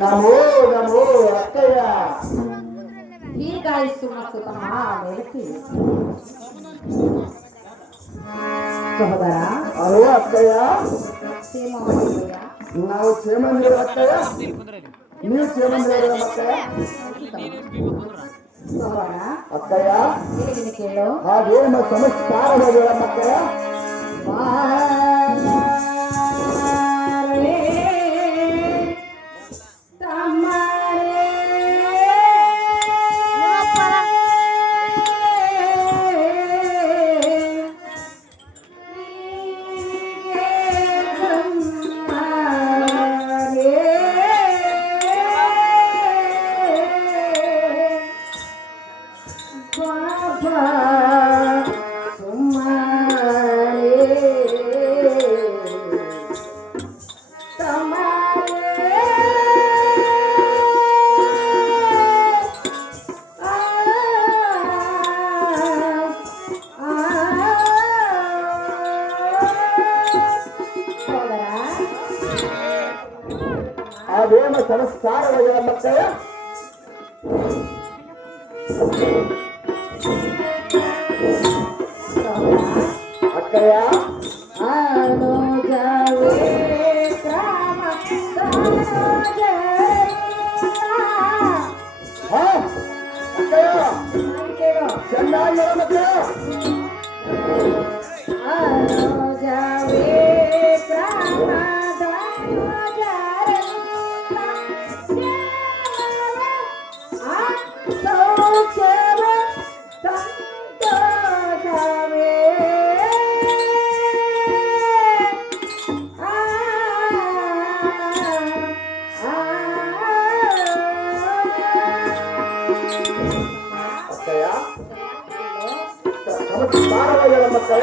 ನಮೋ ನಮೋ ಅಕ್ಕಯ್ಯ. ಹೀಗಾಯಿಸು ಮತ್ತು ತಮ್ಮ ಬೆಳಕಿ ಸಹೋದರ. ಅಲ್ವ ಅಕ್ಕಯ್ಯ? ಕ್ಷೇಮವಾಗಿದೆಯಾ? ನಾವು ಕ್ಷೇಮಂದಿರ ಅಕ್ಕಯ್ಯ, ನೀವು ಕ್ಷೇಮಂದಿರ ಅಕ್ಕಯ್ಯ. ಸಹೋದರ ಅಕ್ಕಯ್ಯ ಹೇಳಿದ್ದೀನಿ ಕೇಳು. ಹಾಗೇನು ಸಮಸ್ಕಾರ ಅಕ್ಕಯ್ಯ. ಅದೇನು ಸಂಸ್ಕಾರವಾಗಿದೆ ಮಕ್ಕಳ. ಅಕ್ಕಯ್ಯ ಚೆನ್ನಾಗಿ ಮಕ್ಕಳ. ನಮಸ್ಕಾರವಾಗಿದೆ ಮಕ್ಕಳ.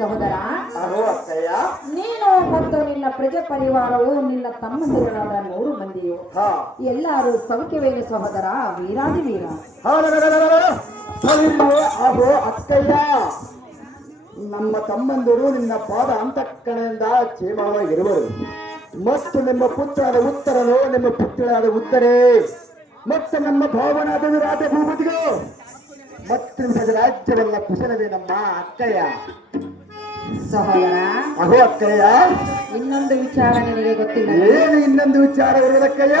ಸಹೋದರ, ನೀನು ಮತ್ತು ನಿನ್ನ ಪ್ರಜೆ ಪರಿವಾರವು ನಿನ್ನ ತಮ್ಮಂದಿರಾದ 100 ಮಂದಿಯು ಎಲ್ಲರೂ ಸೌಖ್ಯವೇನು ಸಹೋದರ? ವೀರಾದಿ ವೀರ. ಅದು ಅಕ್ಕಯ್ಯ, ನಮ್ಮ ತಮ್ಮಂದಿರು ನಿನ್ನ ಪಾದ ಅಂತಃಕರಣದಿಂದ ಕ್ಷೇಮವಾಗಿರುವರು. ಮತ್ತು ನಿಮ್ಮ ಪುತ್ರನಾದ ಉತ್ತರನು, ನಿಮ್ಮ ಪುತ್ರನಾದ ಉತ್ತರೇ, ಮತ್ತು ನಮ್ಮ ಭಾವನಾದ ವಿರಾಟ ಭೂಪತಿಗಳು ಮತ್ತು ನಿಮ್ಮ ರಾಜ್ಯವನ್ನ ಕುಶಲವೇ ನಮ್ಮ ಅಕ್ಕಯ್ಯ. ಸಹೋದರ, ಅಹೋ ಅಕ್ಕಯ್ಯ, ಇನ್ನೊಂದು ವಿಚಾರ ನಿನಗೆ ಗೊತ್ತಿಲ್ಲ. ಏನು ಇನ್ನೊಂದು ವಿಚಾರ ಇರೋದಕ್ಕಯ್ಯ?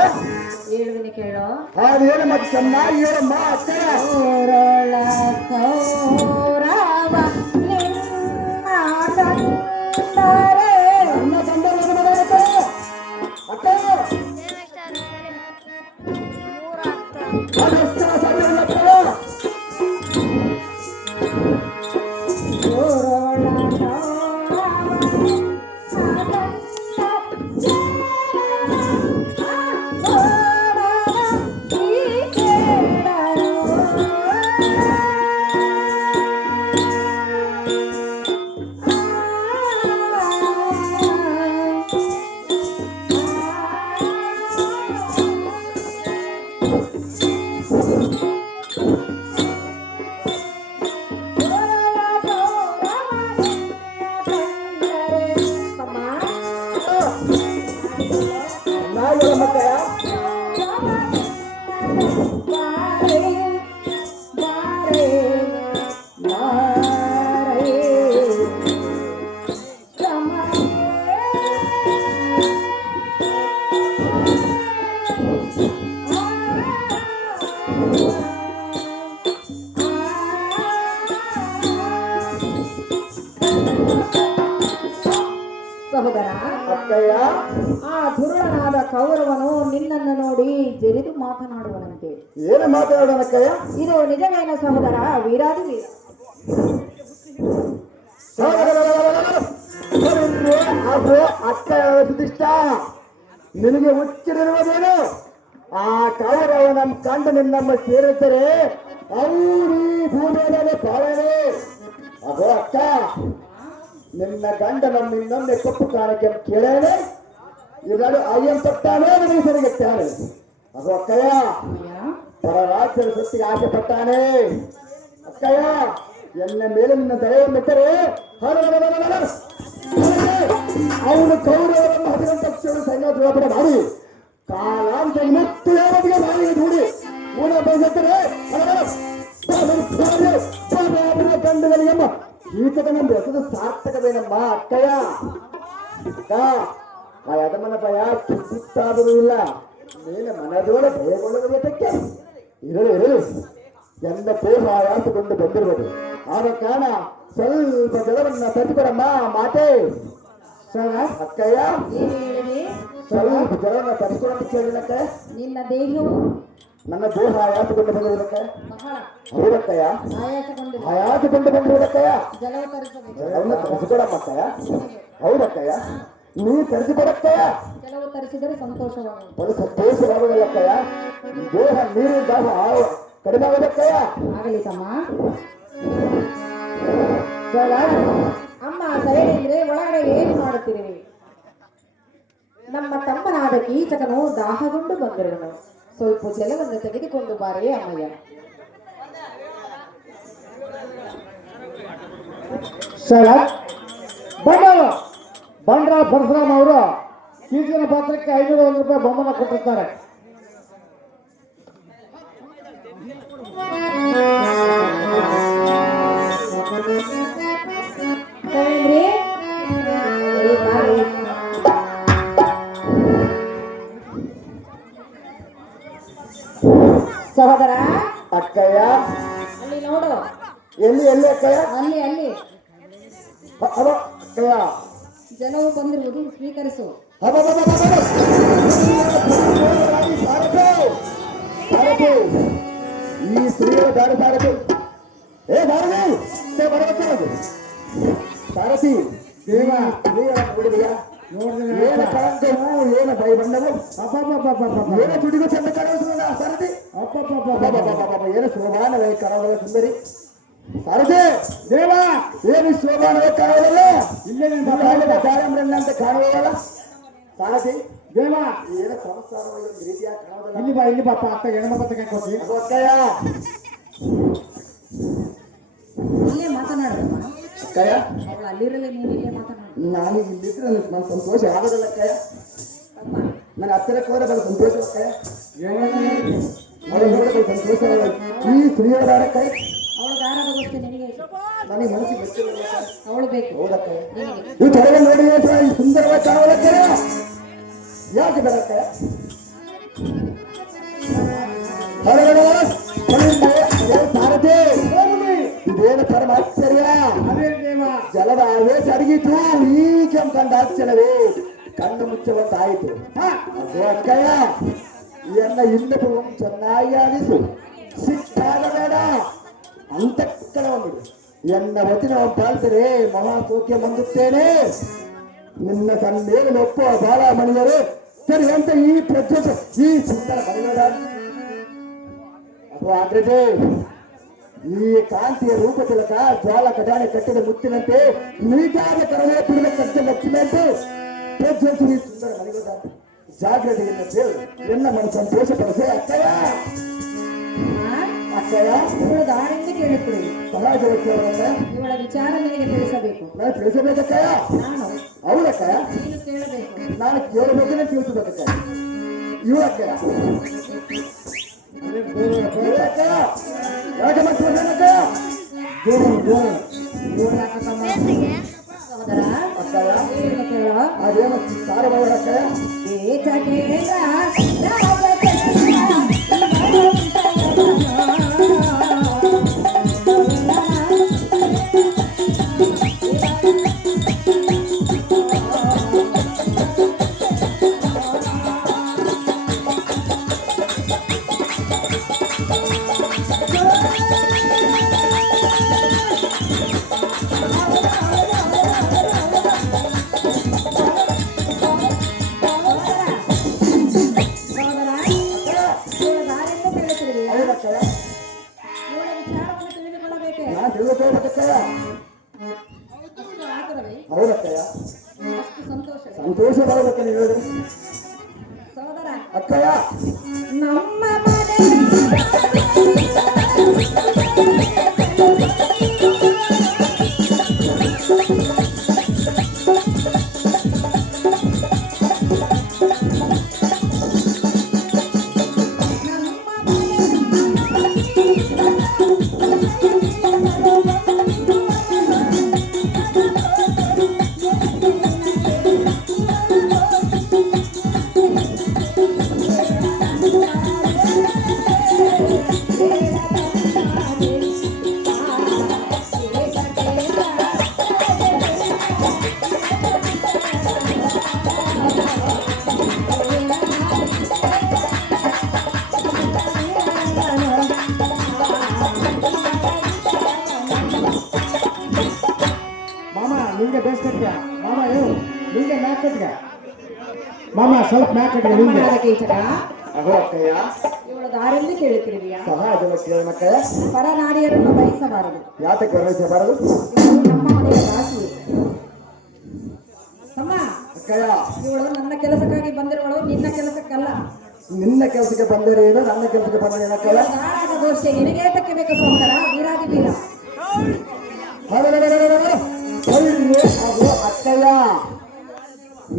ಹೇಳುವಿನಿ ಕೇಳು. ಅದೇನು ಮತ್ತೆ ಚೆನ್ನಾಗಿ ಹೇಳಮ್ಮ ಅಕ್ಕಯ್ಯ. ನನ್ನ ತಂದೆ ಸಹೋದರ, ಆ ದುರುಳನಾದ ಕೌರವನು ನಿನ್ನನ್ನು ನೋಡಿ ಜರಿದು ಮಾತನಾಡುವನಂತೆ. ಏನು ಮಾತನಾಡೋಣಕ್ಕಯ್ಯ? ಇದು ನಿಜವೇನ ಸಹೋದರ? ವೀರಾದಿ ವೀರ. ಅದು ಅಕ್ಕ ಸುಧಿಷ್ಠ ನಿನಗೆ ಹುಚ್ಚಿರುವುದೇನು? ಆ ಕೌರವನ ಕಂಡು ನಿನ್ನಮ್ಮ ಸೇರುತ್ತಾರೆ ಅವ್ರೀ ಭೂಮಿಯಲ್ಲಿ ಬಾಳನೆ. ಅದು ಅಕ್ಕ ನಿನ್ನ ಗಂಡ ನಮ್ಮ ಇನ್ನೊಮ್ಮೆ ಕಪ್ಪು ಕಾಣಕ್ಕೆ ಕೇಳೇನೆ ಇದನ್ನು ಅಯ್ಯನ್ ಪಟ್ಟಾನೆ ನನಗೆ ಸರಿಗೆಟ್ಟಾನೆ. ಅದು ಅಕ್ಕಯ್ಯ ಪರ ರಾಜ್ಯದ ಸೊತ್ತಿಗೆ ಆಸೆ ಪಟ್ಟಾನೆ. ಅಕ್ಕಯ್ಯ ಎನ್ನ ಮೇಲೆ ನಿನ್ನ ದಯವಿಟ್ಟರೆ ಅವನು ಕೌರವರನ್ನು 18 ಲಕ್ಷ ಸೈನ್ಯ ದ್ರೋಪಡ ಮಾಡಿ ಕಾಲಾಂತ ಮತ್ತು ಯಾವತ್ತಿಗೆ ಬಾಯಿಗೆ ದೂಡಿ ಪೂರ್ಣ ಬಯಸುತ್ತಾರೆ ಗಂಡುಗಳಿಗೆಮ್ಮ ಈತಕ ನಮ್ಮ ಹೆಸರು ಸಾರ್ಥಕವೇನಮ್ಮ ಅಕ್ಕಯ್ಯ. ಅಕ್ಕ ಆ ಯಜಮನ ಭಯ ಕಿತ್ತಾದರೂ ಇಲ್ಲ ಮೇಲೆ ಮನದೋಳೆ ಭಯಗೊಳ್ಳುವುದಕ್ಕೆ ಇರಲಿ ಇರಲಿ ಎಲ್ಲ ದೇಹ ಆಯಾಸಗೊಂಡು ಬಂದಿರುವುದು. ಆದ ಕಾರಣ ಸ್ವಲ್ಪ ಜಲವನ್ನ ತರಿಸಿಕೊಡಮ್ಮ ಮಾತೆ. ಅಕ್ಕಯ್ಯ ಏನು ಹೇಳಿದೆ? ಸ್ವಲ್ಪ ಜಲವನ್ನ ತರಿಸಿಕೊಡಂತ ಕೇಳಿಲ್ಲಕ್ಕೆ ನಿನ್ನ ದೇಹವು ನನ್ನ ದೇಹ ಆಯಾಸಗೊಂಡು ಬಂದಿರುವುದಕ್ಕೆ. ಬಹಳ ಹೌದಕ್ಕಯ್ಯ ಆಯಾಸಗೊಂಡಿದೆ. ಆಯಾಸಗೊಂಡು ಬಂದಿರುವುದಕ್ಕಯ್ಯ ಜಲವು ತರಿಸಬೇಕು. ಅವನ್ನ ತರಿಸಿಕೊಡಮ್ಮ ಅಕ್ಕಯ್ಯ. ಹೌದಕ್ಕಯ್ಯ ನೀ ತರಿಸಿಕೊಡಕ್ಕಯ್ಯ. ಕೆಲವು ತರಿಸಿದರೆ ಸಂತೋಷವಾಗುವುದು. ಒಂದು ಸಂತೋಷವಾಗುವುದಿಲ್ಲಕ್ಕಯ್ಯ. ದೇಹ ನೀರಿನ ದಾಹ ಕಡಿಮೆ ಆಗುದಕ್ಕಯ್ಯ. ಆಗಲಿ ತಮ್ಮ. ಅಮ್ಮ ಸರಿ ಅಂದ್ರೆ ಒಳಗಡೆ ಏನು ಮಾಡುತ್ತಿರುವೆ? ನಮ್ಮ ತಮ್ಮನಾದ ಕೀಚಕನು ದಾಹಗೊಂಡು ಬಂದಿರುವನು. ಸ್ವಲ್ಪ ಜಲವನ್ನು ತೆಗೆದುಕೊಂಡು ಬಾರೇ ಅಮ್ಮಯ್ಯ. ಬಂಡ್ರಾಳ್ ಪರಶುರಾಮ್ ಅವರು ಕೀಚಕನ ಪಾತ್ರಕ್ಕೆ 501 ರೂಪಾಯಿ ಬಹುಮಾನ ಕೊಟ್ಟಿರ್ತಾರೆ. ಸರಿ ಸಹೋದರ ಅಕ್ಕಯ್ಯ ಅಲ್ಲಿ ನೋಡು. ಎಲ್ಲಿ ಎಲ್ಲಿ ಅಕ್ಕಯ್ಯ? ಅಲ್ಲಿ ಅಲ್ಲಿ ಅವ ಅಕ್ಕಯ್ಯ ಜಲವು ಬಂದಿರುವುದು ಸ್ವೀಕರಿಸು. ಈ ಸ್ತ್ರೀಯರ ದಾರಿ ಸಾರಥಿ ಏ ಸಾರಥಿ ಬರಬೇಕು ಸಾರಥಿ ದೇವ ಸ್ತ್ರೀಯರ ನೋಡಿದೆಯಾ? ಏನು ಕಳಂಕವು ಏನು ಬೈ ಬಣ್ಣವು ಏನು ಚುಡಿಗೂ ಚಂದ ಕಾಣಿಸುವುದ ಸಾರಥಿ? ಏನು ಶೋಭಾನವೇ ಕರವಲ ಸುಂದರಿ ಸಾರಥಿ ದೇವ ಏನು ಶೋಭಾನವೇ ಕರವಲ್ಲ ಇಲ್ಲೇ ದಾರಂಬ್ರಣ್ಣ ಅಂತ ಕಾಣುವಲ್ಲ ಸಾರಥಿ ದೇವ ಏನು ಸಂಸಾರವಾಗಿ ಒಂದು ರೀತಿಯಾಗಿ ಕಾಣೋದಲ್ಲ. ಇಲ್ಲಿ ಬಾಪ ಅತ್ತ ಹೆಣ್ಮಗ ತಗೊಂಡು ಅದು ಅಕ್ಕಯ್ಯ ಇಲ್ಲೇ ಮಾತನಾಡಮ್ಮ. ಅಕ್ಕಯ್ಯ ಅವಳು ಅಲ್ಲಿರಲಿ, ನೀನು ಇಲ್ಲೇ ಮಾತನಾಡು. ನಾನು ಇಲ್ಲಿದ್ರೆ ನನ್ನ ಸಂತೋಷ ಆಗೋದಿಲ್ಲ ಅಕ್ಕಯ್ಯ. ತಮ್ಮ ನನ್ನ ಹತ್ತಿರಕ್ಕೆ ಹೋದ್ರೆ ಬರೋ ಸಂತೋಷ ಅಕ್ಕಯ್ಯ. ಅವಳು ನೋಡಿದ್ರೆ ಸಂತೋಷ. ಈ ಸ್ತ್ರೀಯರ ದಾರಕ್ಕಯ್ಯ ಅವಳು ದಾರದ ಗೊತ್ತು ನಿನಗೆ. ನನಗೆ ಮನಸ್ಸಿಗೆ ಗೊತ್ತಿಲ್ಲ. ಅವಳು ಬೇಕು ಹೌದಕ್ಕಯ್ಯ. ನಿನಗೆ. ಈ ತೊಡಗ ನೋಡಿ ಈ ಸುಂದರವಾಗಿ ಕಾಣೋದಕ್ಕಯ್ಯ ಯಾಕೆ ಬೇಡಕ್ಕಯ್ಯ? ಸಾರಥಿ ಇದೇನು ಪರಮ ಆಶ್ಚರ್ಯ. ಜಲದ ಆವೇಶ ಅಡಗಿತು ಈ ಕೆಂಪಂದ ಆಶ್ಚರ್ಯವೇ ಕಣ್ಣು ಮುಚ್ಚುವಂತಾಯಿತು. ಅದು ಅಕ್ಕಯ್ಯ ಎನ್ನ ಇನ್ನೊಬ್ಬ ಚೆನ್ನಾಗಿ ಆಲಿಸು ಸಿಟ್ಟಾಗಬೇಡ ಅಂತಃಕರಣವನ್ನು ಎನ್ನ ವಚನ ಪಾಲಿಸಿದರೆ ಮಹಾಸೌಖ್ಯ ಹೊಂದುತ್ತೇನೆ. ನಿನ್ನ ಸನ್ನೇನು ಒಪ್ಪುವ ಬಾಲ ಮಣಿಯರು ಸರಿ ಅಂತ ಈ ಪ್ರಜ್ವತ ಈ ಸುಂದರ ಮಣಿಯರ ಅಥವಾ ಆಗ್ರಜೆ ಈ ಕಾಂತಿಯ ರೂಪ ತಿಲಕ ಜ್ವಾಲ ಕಟಾಣಿ ಕಟ್ಟಿದ ಮುತ್ತಿನಂತೆ ನೀಟಾದ ಕರವೇ ಪುಡಿದ ಕಟ್ಟ ಲಕ್ಷ್ಮಿಯಂತೆ ಪ್ರಜ್ವಲಿಸಿ ಈ ಸುಂದರ ಮಣಿಗದ ಜಾಗ್ರತೆಯನ್ನು ದೇವರು ಎನ್ನ ಮನ ಸಂತೋಷ ಪಡಿಸೆ ಅಕ್ಕಯ್ಯ. ಅಕ್ಕಯ್ಯ ಇವಳ ದಾರಿಂದ ಕೇಳುತ್ತಿರುವೆ. ಸಮಾಜ ವ್ಯಕ್ತಿಯವರನ್ನ ಇವಳ ವಿಚಾರ ನಿನಗೆ ತಿಳಿಸಬೇಕು. ನಾನು ತಿಳಿಸಬೇಕಕ್ಕಯ್ಯ. ನಾನು ಹೌದಕ್ಕಯ್ಯ ನೀನು ಕೇಳಬೇಕು. ನಾನು ಕೇಳಬೇಕಂದ್ರೆ ತಿಳಿಸಬೇಕಕ್ಕಯ್ಯ. ಇವಳಕ್ಕಯ್ಯ ಯಾಕೆ ಮತ್ತೆ ಸಹೋದರ ಅಕ್ಕಯ್ಯ ಏನು ಕೇಳ? ಅದೇನು ಸಾರವಾದಕ್ಕಯ್ಯ ಯಾವುದಕ್ಕೆ ನೀವು ಹೇಳಿದ್ರಿ ಸಹೋದರ ಅಕ್ಕಯ್ಯ? ನಮ್ಮ ಮಾಮ ನಿಂಗೆ ಬೇಸ್ ಕಟ್ಟ್ಯ ಮಾಮ ಏನು ನಿಂಗೆ ಮ್ಯಾಕ್ ಕಟ್ಗ ಮಾಮ ಸ್ವಲ್ಪ ಮ್ಯಾಕ್ ಕಟ್ಗ ನಿಂಗೆ ಕೀಚಕ ಅಗೋ ಅಕ್ಕಯ್ಯ, ಇವಳ ದಾರಿಯಲ್ಲಿ ಕೇಳುತ್ತಿರುವಿಯಾ? ಸಹಜವಾಗಿ ಕೇಳೋಣಕ್ಕಯ್ಯ. ಪರನಾರಿಯರನ್ನು ಬಯಸಬಾರದು. ಯಾತಕ್ಕೆ ವರ್ಣಿಸಬಾರದು ಇವಳು ನಮ್ಮ ಮನೆಯ ದಾಸಿ. ತಮ್ಮ, ಅಕ್ಕಯ್ಯ? ಇವಳು ನನ್ನ ಕೆಲಸಕ್ಕಾಗಿ ಬಂದಿರುವಳು, ನಿನ್ನ ಕೆಲಸಕ್ಕಲ್ಲ. ನಿನ್ನ ಕೆಲಸಕ್ಕೆ ಬಂದರೇನು, ನನ್ನ ಕೆಲಸಕ್ಕೆ ಬಂದರೆ ಅಕ್ಕಯ್ಯ? ದಾರದ ದೋಷ ನಿನಗೇತಕ್ಕೆ ಬೇಕು ಸಹೋದರ? ವೀರಾದಿ ವೀರ. ಅದು ಅಕ್ಕಯ್ಯ,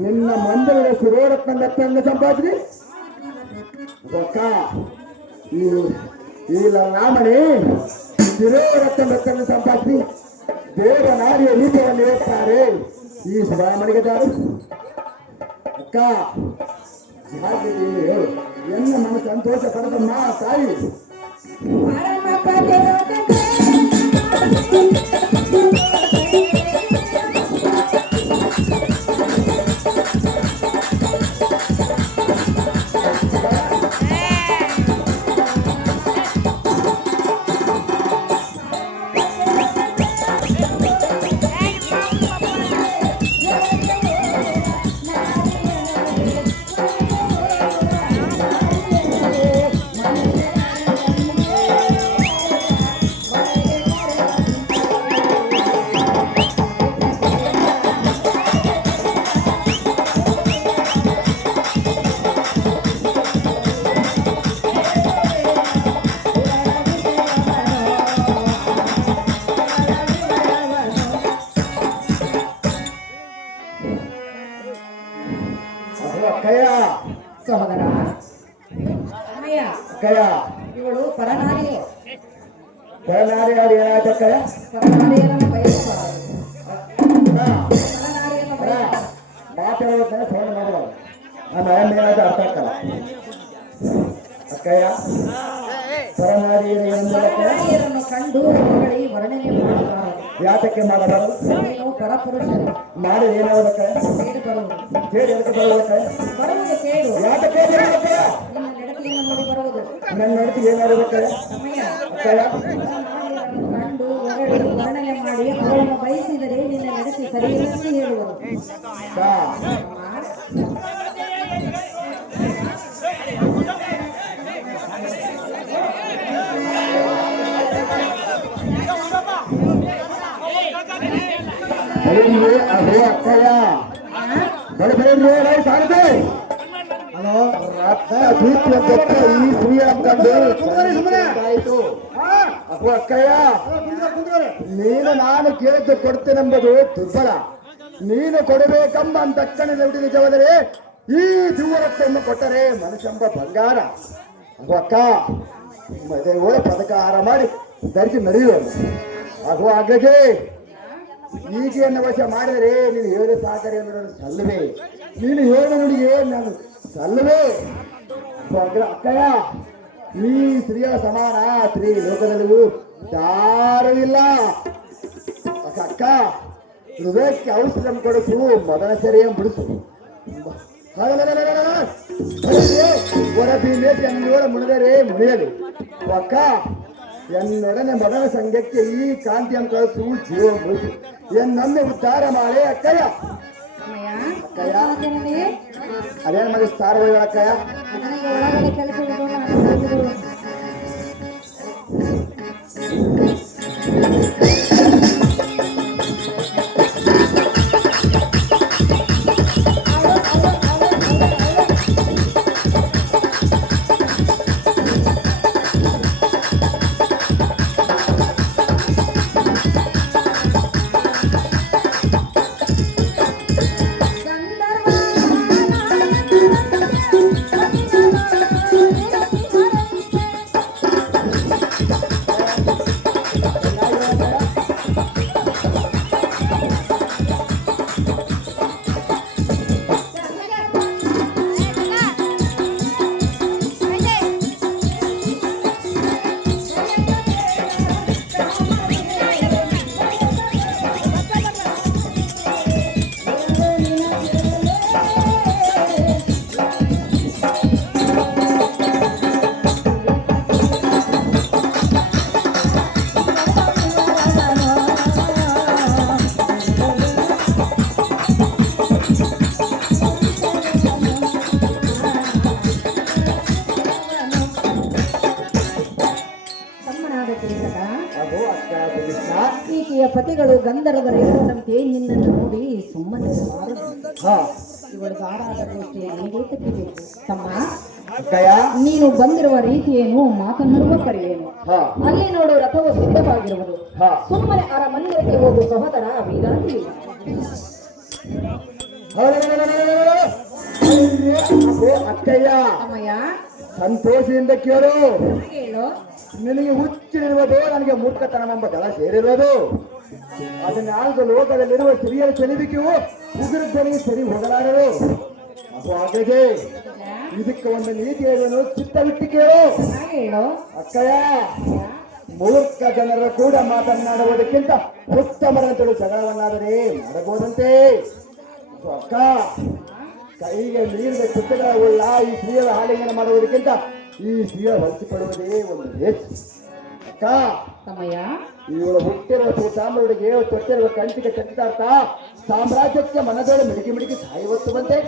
ನಿನ್ನ ಮಂದಿರದ ಶಿರೋರತ್ನ ಮೆತ್ತನ್ನು ಸಂಪಾದಿಸಿ ರೊಕ್ಕ ಈ ನಾಮಣಿ ಶಿರೋರತ್ನ ಮೆತ್ತನ್ನು ಸಂಪಾದಿಸಿ ದೇವನಾರಿಯ ರೂಪವನ್ನು ಇರುತ್ತಾರೆ ಈ ಸುಬ್ರಹ್ಮಣಿಗೆ ದಾರು. ಅಕ್ಕ, ಜಾಗ್ರತೆಯಲ್ಲಿ ಹೇಳು, ಎನ್ನ ಮನ ಸಂತೋಷ ಪಡೆದಮ್ಮ ತಾಯಿ. ಅಕ್ಕಯ್ಯ, ಸಹೋದರ ಅಮ್ಮಯ್ಯ, ಅಕ್ಕಯ್ಯ, ಇವಳು ಪರನಾರಿ. ಪರನಾರಿ ಯಾರು ಏನಾಯ್ತು ಅಕ್ಕಯ್ಯ? ಪರನಾರಿಯರನ್ನು ಬಯಸಬಾರದು. ಪರನಾರಿಯನ್ನು ಬಯಸಬಾರದು. ಮಾತಾಡೋದನ್ನ ಫೋನ್ ಮಾಡಬಾರ್ದು. ನಮ್ಮ ಏನಾದ್ರು ಅರ್ಥ ಆಗ್ತಲ್ಲ ಅಕ್ಕಯ್ಯ. ಪರನಾರಿಯರನ್ನು ಕಂಡು ಹೊಗಳಿ ವರ್ಣನೆ ಮಾಡಬಾರದು. ಯಾತಕ್ಕೆ ಮಾಡಬಾರದು? ನೀನು ಪರಪುರುಷರು. ಮಾಡಿ ಏನಾಗಬೇಕಯ್ಯ? ಕೇಡು ಬರುವುದು. ಕೇಳಿ ಎದಕ್ಕೆ ಬರಬೇಕಯ್ಯ? ಬರುವುದು ಕೇಡು. ಯಾತಕ್ಕೆ ಬರಬೇಕಯ್ಯ? ನಿನ್ನ ನಡತೆಯನ್ನು ನೋಡಿ ಬರುವುದು. ನನ್ನ ನಡತೆ ಏನಾಗಬೇಕಯ್ಯ? ಅಮ್ಮಯ್ಯ, ಅಕ್ಕಯ್ಯ, ಪರನಾರಿಯರನ್ನು ಕಂಡು ಹೊಗಳಿ ವರ್ಣನೆ ಮಾಡಿ ಅವಳನ್ನು ಬಯಸಿದರೆ ನಿನ್ನ ನಡತೆ ಸರಿಯಿಲ್ಲಂತೆ ಹೇಳುವರು. ಅಕ್ಕ, ಅದೇ ಅಕ್ಕಯ್ಯ ಬಡಬೇಡ್ರಿ ಸಾರದೆ. ಹಲೋ ಈ ಸ್ತ್ರೀ ಅಂತಂದು ಆಯ್ತು. ಅಪ್ಪು ಅಕ್ಕಯ್ಯ, ನೀನು ನಾನು ಕೇಳಿದ್ದು ಕೊಡ್ತೇನೆಂಬುದು ದುರ್ಬಲ. ನೀನು ಕೊಡಬೇಕೆಂಬ ಅಂತಕ್ಕನೆ ನುಡಿ ನಿಜವಾದರೆ ಈ ಜೀವನವನ್ನು ಕೊಟ್ಟರೆ ಮನುಷ್ಯಂಬ ಬಂಗಾರ. ಅಗು ಅಕ್ಕ, ಮದುವೆ ಪದಕಾರ ಮಾಡಿ ಧರಿಸಿ ನಡೆಯುವುದು. ಅಗು ಹಾಗಾಗಿ ಈಗೆಯನ್ನು ವಶ ಮಾಡಿದರೆ ನೀನು ಹೇಳಿ ಸಾಕರೆ ಅನ್ನೋದು ಸಲ್ಲವೇ? ನೀನು ಹೇಳು ನುಡಿಗೆ ನಾನು ಸಲ್ಲವೇ? ಅಕ್ಕಯ್ಯ, ಈ ಸ್ತ್ರೀಯ ಸಮಾನ ಸ್ತ್ರೀ ಲೋಕದಲ್ಲಿಯೂ ಯಾರೂ ಇಲ್ಲ. ಅಕ್ಕ, ಹೃದಯಕ್ಕೆ ಔಷಧಂ ಕೊಡಿಸು, ಮದನ ಸರಿಯ ಬಿಡಿಸು. ಹೊರಬೀಮೆ ಎನ್ನೋಳ ಮುಣಿದರೆ ಮುಣಿಯಲು. ಅಕ್ಕ, ಎನ್ನೊಡನೆ ಮದನ ಸಂಘಕ್ಕೆ ಈ ಕಾಂತಿಯನ್ನು ಕಳಿಸು, ಜೀವ ಮುಳಿಸು. ಎನ್ನೊಮ್ಮೆ ಉದ್ಧಾರ ಮಾಡಿ ಅಕ್ಕಯ್ಯ. ಅಕ್ಕಯ್ಯ, ಅದೇನು ಮಗ ಸಾರವಯ್ಯ ಅಕ್ಕಯ್ಯ? ನನಗೆ ಒಳಗಡೆ ಕೆಲಸವಿದ್ದು ನಾನು ಆಕೆಯ ಪತಿಗಳು ಗಂಧರ್ವರೆಂಬಂತೆ ನಿನ್ನನ್ನು ನೋಡಿ ಸುಮ್ಮನೆ ಹಾ ಇವಳು ಧಾರಾದ ಗೋಷ್ಠಿಯಲ್ಲಿ ತಪ್ಪಿಬೇಕು ತಮ್ಮ. ಅಕ್ಕಯ್ಯ ನೀನು ಬಂದಿರುವ ರೀತಿಯೇನು, ಮಾತನಾಡುವ ಪರಿಯೇನು? ಹಾ ಅಲ್ಲಿ ನೋಡು, ರಥವು ಸಿದ್ಧವಾಗಿರುವುದು. ಹಾ ಸುಮ್ಮನೆ ಅರಮನೆಗೆ ಹೋಗು ಸಹೋದರ ವೀರಾಂತಿ. ಅಕ್ಕಯ್ಯ ಅಮ್ಮಯ್ಯ ಸಂತೋಷದಿಂದ ಕೇಳು. ಹೇಳು. ನಿನಗೆ ಹುಚ್ಚಿರುವುದು, ನನಗೆ ಮೂರ್ಖತನವೆಂಬ ದಳ ಸೇರಿರೋದು. ಅದನ್ನ ಆಗ ಲೋಕದಲ್ಲಿರುವ ಸ್ತ್ರೀಯರ ಚೆಲುವಿಕೆಯು ಉಗುರುಗಳಿಗೆ ಸರಿ ಹೋಗಲಾರದು. ಅದು ಹಾಗೆ ಇದಕ್ಕೆ ಒಂದು ನೀತಿ ಹೇಳೋನು ಚಿತ್ತವಿಟ್ಟು ಕೇಳು. ಹೇಳು. ಅಕ್ಕಯ್ಯ ಮೂರ್ಖ ಜನರ ಕೂಡ ಮಾತನಾಡುವುದಕ್ಕಿಂತ ಉತ್ತಮರಂತೇಳಿ ಜಗಳವನ್ನಾದರೆ ಮಾಡಬಹುದಂತೆ. ಅಕ್ಕ ಕೈಗೆ ಮೀರಿದ ಚಿತ್ತಗಳ ಉಳ್ಳ ಈ ಸ್ತ್ರೀಯರ ಆಲಿಂಗನ ಮಾಡುವುದಕ್ಕಿಂತ ಈ ಸ್ತ್ರೀಯ ಹೊಲಿಸಿಕೊಳ್ಳುವುದೇ ಒಂದು ಹೆಚ್ಚು. ಅಕ್ಕ ತಮ್ಮಯ್ಯ ಇವಳು ಹುಟ್ಟಿರುವ ಶ್ರೀಸಾಮ್ರಾಜ್ಯರಿಗೆ ತೊಟ್ಟಿರುವ ಕಂಚಿಗೆ ಕಟ್ಟಿದಾರ್ಥ ಸಾಮ್ರಾಜ್ಯಕ್ಕೆ ಮನದೋಳು ಮಿಡಿಕಿ ಮಿಡಿಕಿ ಸಾಯುವತ್ತು ಬಂತೆ.